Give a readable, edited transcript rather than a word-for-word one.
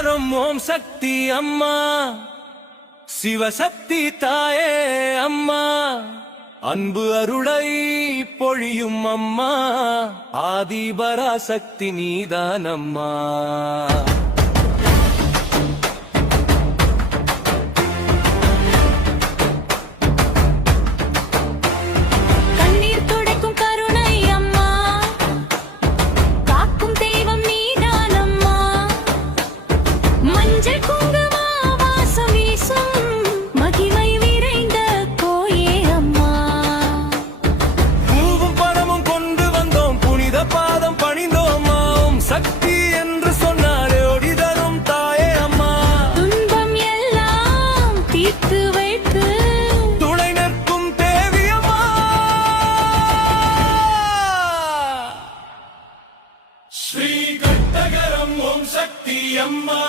கட்டகரம் ஓம் சக்தி அம்மா, சிவசக்தி தாயே அம்மா, அன்பு அருளை பொழியும் அம்மா, ஆதிபராசக்தி நீதானம்மா. சக்தி என்று சொன்னாலே ஒளி தரும் தாயே அம்மா, துன்பம் எல்லாம் தீர்த்து வைத்து துணை நிற்கும் தேவி அம்மா. ஸ்ரீ கட்டகரம் ஓம் சக்தி அம்மா.